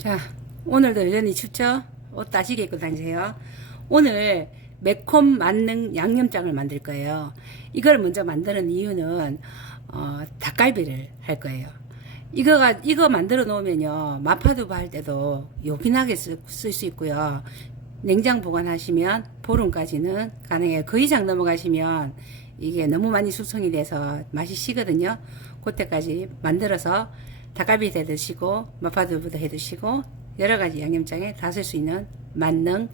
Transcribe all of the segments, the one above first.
자, 오늘도 여전히 춥죠? 옷 따시게 입고 다니세요. 오늘 매콤 만능 양념장을 만들 거예요. 이걸 먼저 만드는 이유는 어, 닭갈비를 할 거예요. 이거가 이거 만들어 놓으면요 마파두부 할 때도 요긴하게 쓸 수 있고요. 냉장 보관하시면 보름까지는 가능해요. 그 이상 넘어가시면 이게 너무 많이 숙성이 돼서 맛이 시거든요. 그때까지 만들어서 닭갈비 해 드시고 마파두부도 해 드시고 여러 가지 양념장에 다 쓸 수 있는 만능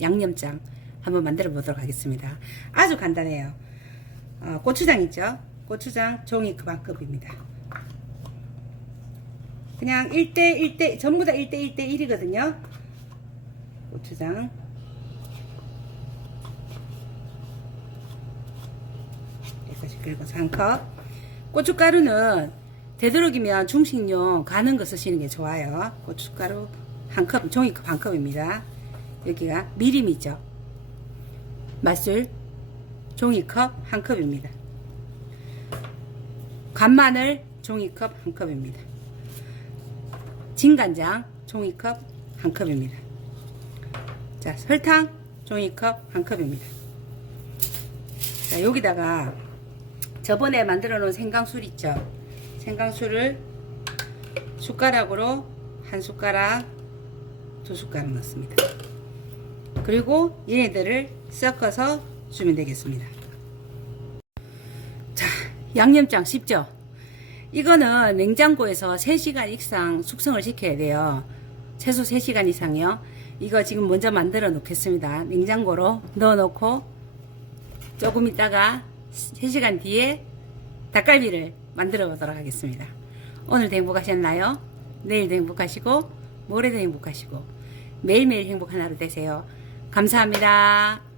양념장 한번 만들어 보도록 하겠습니다. 아주 간단해요. 어, 고추장 있죠? 고추장 종이 그만큼입니다. 그냥 1대 1대 전부 다 1대 1대 1이거든요. 고추장 그리고 3컵 고춧가루는 되도록이면 중식용 가는 거 쓰시는 게 좋아요. 고춧가루 한 컵, 종이컵 한 컵입니다. 여기가 미림이죠. 맛술 종이컵 한 컵입니다. 간마늘 종이컵 한 컵입니다. 진간장 종이컵 한 컵입니다. 자, 설탕 종이컵 한 컵입니다. 자, 여기다가 저번에 만들어 놓은 생강술 있죠? 생강술을 숟가락으로 한 숟가락, 두 숟가락 넣습니다. 그리고 얘네들을 섞어서 주면 되겠습니다. 자, 양념장 쉽죠? 이거는 냉장고에서 3시간 이상 숙성을 시켜야 돼요. 최소 3시간 이상이요. 이거 지금 먼저 만들어 놓겠습니다. 냉장고로 넣어 놓고 조금 있다가 3시간 뒤에 닭갈비를 만들어 보도록 하겠습니다. 오늘도 행복하셨나요? 내일도 행복하시고 모레도 행복하시고 매일매일 행복한 하루 되세요. 감사합니다.